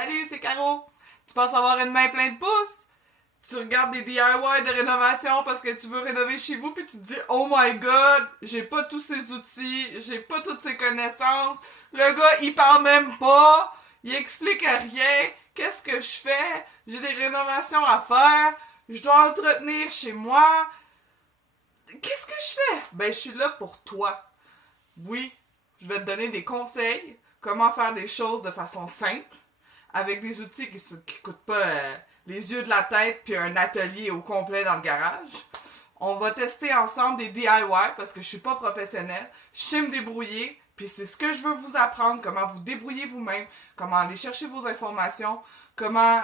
Salut, c'est Caro. Tu penses avoir une main pleine de pouces? Tu regardes des DIY de rénovation parce que tu veux rénover chez vous puis tu te dis oh my god, j'ai pas tous ces outils, j'ai pas toutes ces connaissances. Le gars, il parle même pas, il explique rien. Qu'est-ce que je fais? J'ai des rénovations à faire, je dois entretenir chez moi. Qu'est-ce que je fais? Ben, je suis là pour toi. Oui, je vais te donner des conseils, comment faire des choses de façon simple, avec des outils qui coûtent pas les yeux de la tête puis un atelier au complet dans le garage. On va tester ensemble des DIY parce que je suis pas professionnelle. Je sais me débrouiller, puis c'est ce que je veux vous apprendre, comment vous débrouiller vous-même, comment aller chercher vos informations, comment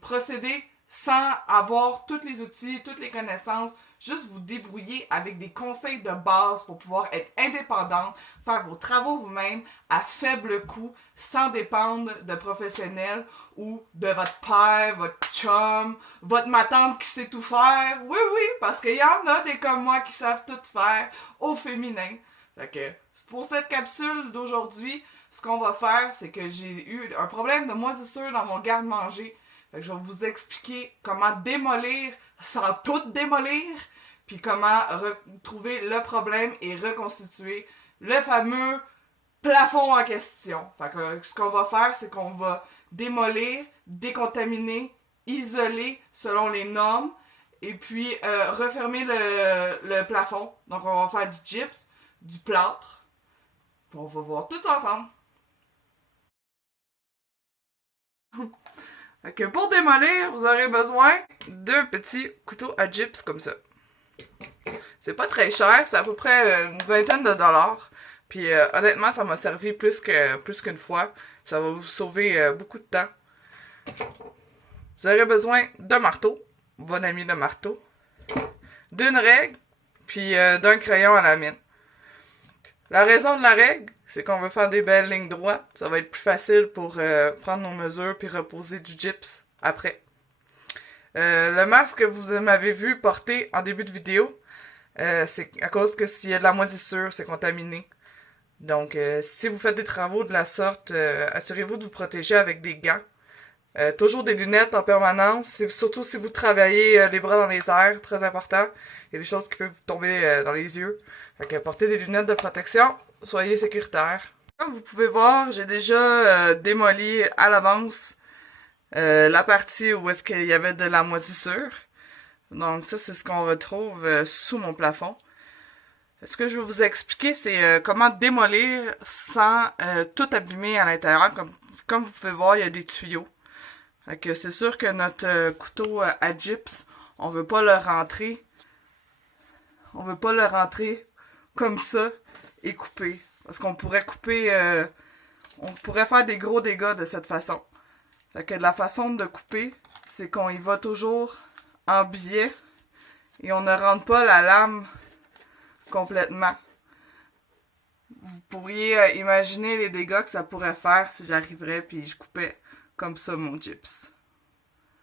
procéder sans avoir tous les outils, toutes les connaissances, juste vous débrouiller avec des conseils de base pour pouvoir être indépendante, faire vos travaux vous-même à faible coût, sans dépendre de professionnels ou de votre père, votre chum, votre ma tante qui sait tout faire. Oui, oui, parce qu'il y en a des comme moi qui savent tout faire au féminin. Fait que pour cette capsule d'aujourd'hui, ce qu'on va faire, c'est que j'ai eu un problème de moisissure dans mon garde-manger. Fait que je vais vous expliquer comment démolir sans tout démolir, puis comment trouver le problème et reconstituer le fameux plafond en question. Fait que ce qu'on va faire, c'est qu'on va démolir, décontaminer, isoler selon les normes, et puis refermer le plafond. Donc on va faire du gyps, du plâtre, puis on va voir tout ensemble. Fait que pour démolir, vous aurez besoin de petits couteaux à gyps comme ça. C'est pas très cher, c'est à peu près une vingtaine de dollars. Puis honnêtement, ça m'a servi plus qu'une fois. Ça va vous sauver beaucoup de temps. Vous aurez besoin d'un marteau, bon ami de marteau, d'une règle, puis d'un crayon à la mine. La raison de la règle, c'est qu'on veut faire des belles lignes droites. Ça va être plus facile pour prendre nos mesures puis reposer du gyps après. Le masque que vous m'avez vu porter en début de vidéo, c'est à cause que s'il y a de la moisissure, c'est contaminé. Donc, si vous faites des travaux de la sorte, assurez-vous de vous protéger avec des gants. Toujours des lunettes en permanence, surtout si vous travaillez les bras dans les airs, très important. Il y a des choses qui peuvent vous tomber dans les yeux. Fait que portez des lunettes de protection, soyez sécuritaires. Comme vous pouvez voir, j'ai déjà démoli à l'avance la partie où est-ce qu'il y avait de la moisissure. Donc ça, c'est ce qu'on retrouve sous mon plafond. Ce que je vais vous expliquer, c'est comment démolir sans tout abîmer à l'intérieur. Comme vous pouvez voir, il y a des tuyaux. Fait que c'est sûr que notre couteau à gyps, on veut pas le rentrer. On veut pas le rentrer comme ça et couper. Parce qu'on pourrait couper... on pourrait faire des gros dégâts de cette façon. Fait que la façon de couper, c'est qu'on y va toujours en biais et on ne rentre pas la lame complètement. Vous pourriez imaginer les dégâts que ça pourrait faire si j'arriverais puis je coupais comme ça mon gyps.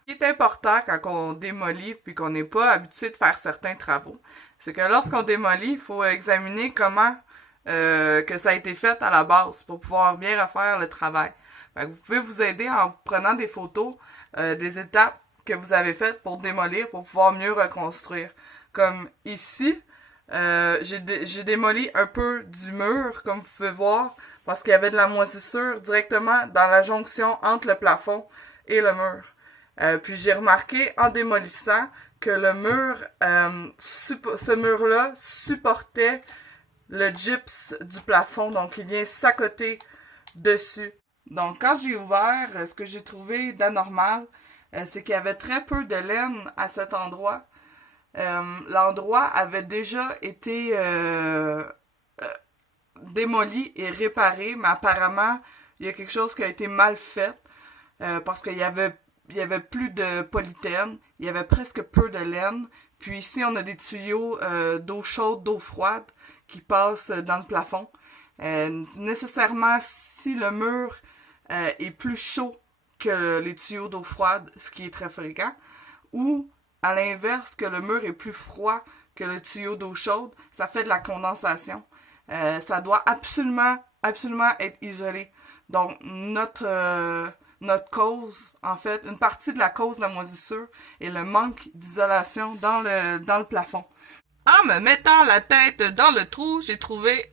Ce qui est important quand on démolit puis qu'on n'est pas habitué de faire certains travaux, c'est que lorsqu'on démolit, il faut examiner comment que ça a été fait à la base pour pouvoir bien refaire le travail. Fait que vous pouvez vous aider en vous prenant des photos des étapes que vous avez faites pour démolir, pour pouvoir mieux reconstruire. Comme ici, j'ai démoli un peu du mur, comme vous pouvez voir, parce qu'il y avait de la moisissure directement dans la jonction entre le plafond et le mur. Puis j'ai remarqué en démolissant que le mur, ce mur-là supportait le gyps du plafond, donc il vient s'accoter dessus. Donc quand j'ai ouvert, ce que j'ai trouvé d'anormal, c'est qu'il y avait très peu de laine à cet endroit. L'endroit avait déjà été démoli et réparé, mais apparemment, il y a quelque chose qui a été mal fait parce qu'il y avait plus de polythène, il y avait presque peu de laine. Puis ici, on a des tuyaux d'eau chaude, d'eau froide qui passent dans le plafond. Nécessairement, si le mur est plus chaud que les tuyaux d'eau froide, ce qui est très fréquent, ou à l'inverse, que le mur est plus froid que le tuyau d'eau chaude, ça fait de la condensation. Ça doit absolument être isolé. Donc, notre cause, en fait, une partie de la cause de la moisissure est le manque d'isolation dans le plafond. En me mettant la tête dans le trou, j'ai trouvé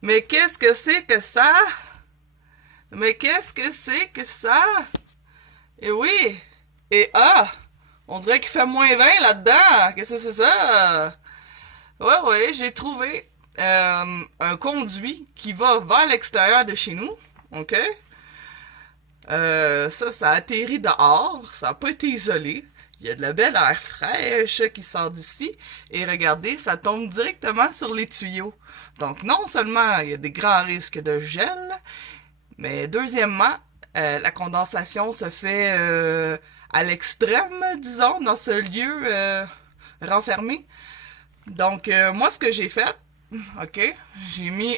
mais qu'est-ce que c'est que ça? Mais qu'est-ce que c'est que ça? Et oui! Et on dirait qu'il fait moins 20 là-dedans! Qu'est-ce que c'est ça? Ouais, j'ai trouvé un conduit qui va vers l'extérieur de chez nous. OK? Ça atterrit dehors. Ça n'a pas été isolé. Il y a de la belle air fraîche qui sort d'ici. Et regardez, ça tombe directement sur les tuyaux. Donc, non seulement il y a des grands risques de gel, mais deuxièmement, la condensation se fait à l'extrême, disons, dans ce lieu renfermé. Donc, moi, ce que j'ai fait, OK, j'ai mis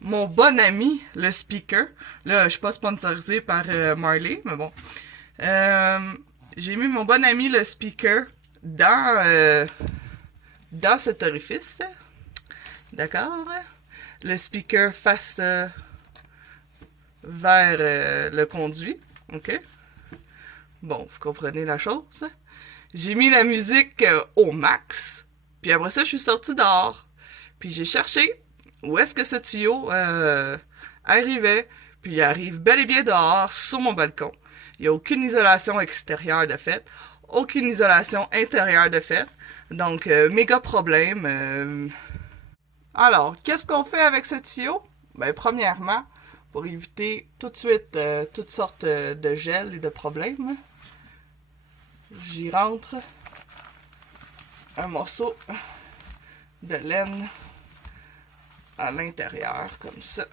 mon bon ami, le speaker. Là, je suis pas sponsorisée par Marley, mais bon. J'ai mis mon bon ami, le speaker, dans cet orifice. D'accord? Le speaker face vers le conduit. OK? Bon, vous comprenez la chose. J'ai mis la musique au max. Puis après ça, je suis sortie dehors. Puis j'ai cherché où est-ce que ce tuyau arrivait. Puis il arrive bel et bien dehors, sur mon balcon. Il n'y a aucune isolation extérieure de fait. Aucune isolation intérieure de fait. Donc, méga problème. Alors, qu'est-ce qu'on fait avec ce tuyau? Ben, premièrement, pour éviter tout de suite toutes sortes de gel et de problèmes, j'y rentre un morceau de laine à l'intérieur, comme ça.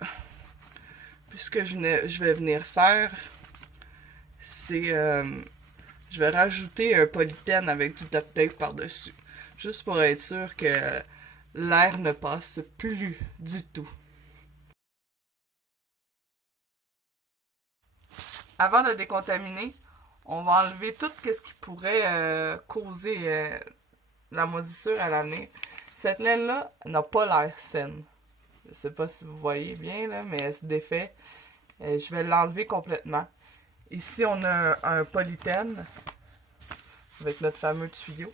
Puis ce que je vais venir faire, c'est je vais rajouter un polythène avec du duct tape par-dessus. Juste pour être sûr que l'air ne passe plus du tout. Avant de décontaminer, on va enlever tout ce qui pourrait causer la moisissure à l'avenir. Cette laine-là n'a pas l'air saine. Je sais pas si vous voyez bien, là, mais elle se défait. Je vais l'enlever complètement. Ici, on a un polythène avec notre fameux tuyau.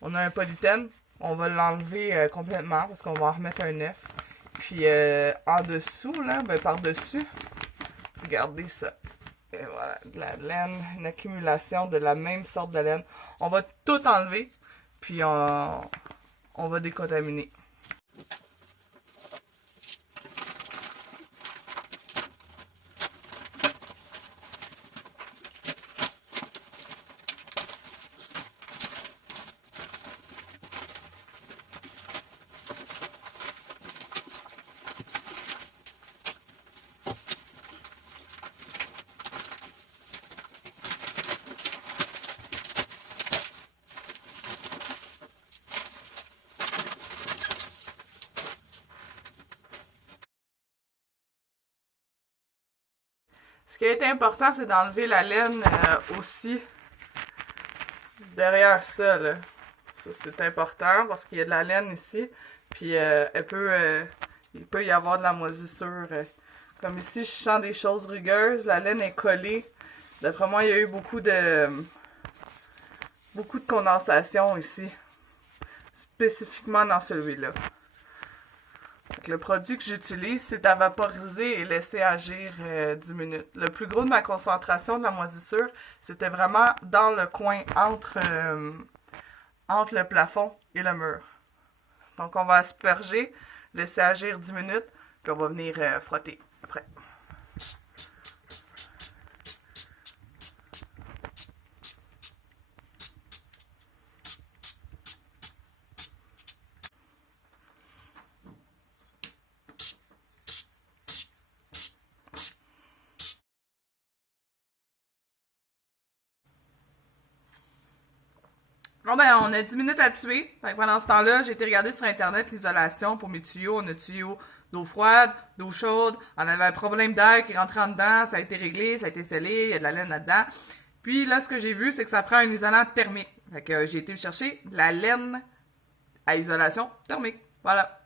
On a un polythène. On va l'enlever complètement parce qu'on va en remettre un neuf. Puis en dessous, là, ben par-dessus, regardez ça. Et voilà, de la laine, une accumulation de la même sorte de laine. On va tout enlever, puis on va décontaminer. Ce qui a été important, c'est d'enlever la laine aussi derrière ça, là. Ça, c'est important parce qu'il y a de la laine ici. Puis il peut y avoir de la moisissure. Comme ici, je sens des choses rugueuses. La laine est collée. D'après moi, il y a eu beaucoup de condensation ici. Spécifiquement dans celui-là. Le produit que j'utilise, c'est à vaporiser et laisser agir 10 minutes. Le plus gros de ma concentration de la moisissure, c'était vraiment dans le coin entre le plafond et le mur. Donc on va asperger, laisser agir 10 minutes, puis on va venir frotter après. Bon ben, on a 10 minutes à tuer. Fait que pendant ce temps-là, j'ai été regarder sur Internet l'isolation pour mes tuyaux. On a tuyaux d'eau froide, d'eau chaude. On avait un problème d'air qui rentrait en dedans. Ça a été réglé, ça a été scellé. Il y a de la laine là-dedans. Puis là, ce que j'ai vu, c'est que ça prend un isolant thermique. Fait que j'ai été chercher de la laine à isolation thermique. Voilà.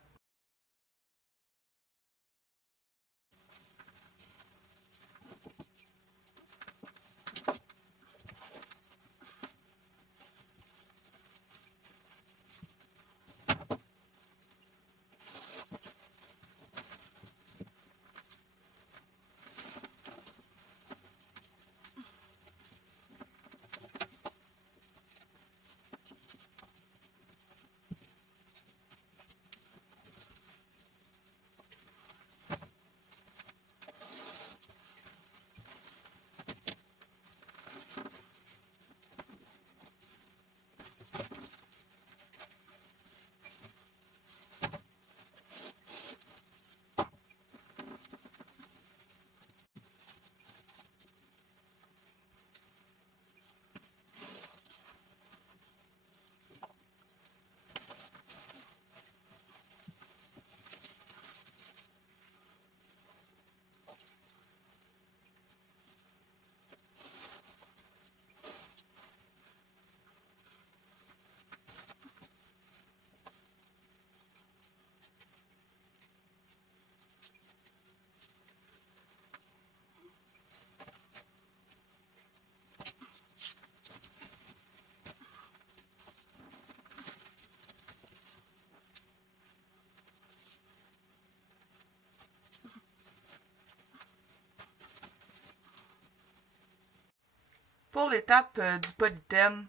Pour l'étape du polythène,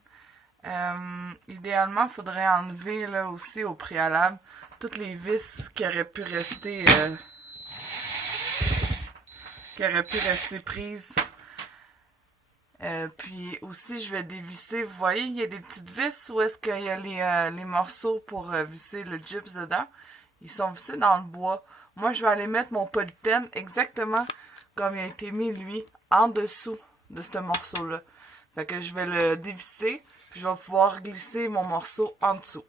idéalement, il faudrait enlever là aussi au préalable toutes les vis qui auraient pu rester prises. Puis aussi, je vais dévisser. Vous voyez, il y a des petites vis où est-ce qu'il y a les morceaux pour visser le gyps dedans. Ils sont vissés dans le bois. Moi, je vais aller mettre mon polythène exactement comme il a été mis, lui, en dessous de ce morceau-là. Fait que je vais le dévisser, puis je vais pouvoir glisser mon morceau en dessous.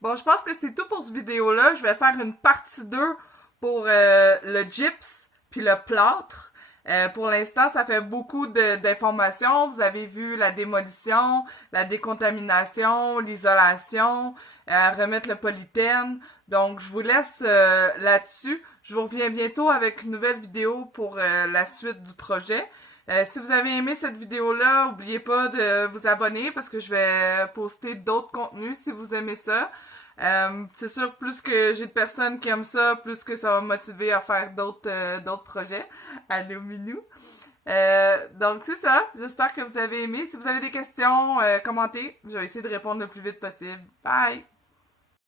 Bon, je pense que c'est tout pour cette vidéo-là. Je vais faire une partie 2 pour le gyps puis le plâtre. Pour l'instant, ça fait beaucoup d'informations. Vous avez vu la démolition, la décontamination, l'isolation, remettre le polythène. Donc, je vous laisse là-dessus. Je vous reviens bientôt avec une nouvelle vidéo pour la suite du projet. Si vous avez aimé cette vidéo-là, n'oubliez pas de vous abonner parce que je vais poster d'autres contenus si vous aimez ça. C'est sûr, plus que j'ai de personnes qui aiment ça, plus que ça va me motiver à faire d'autres projets. Allô, minou! Donc, c'est ça. J'espère que vous avez aimé. Si vous avez des questions, commentez. Je vais essayer de répondre le plus vite possible. Bye!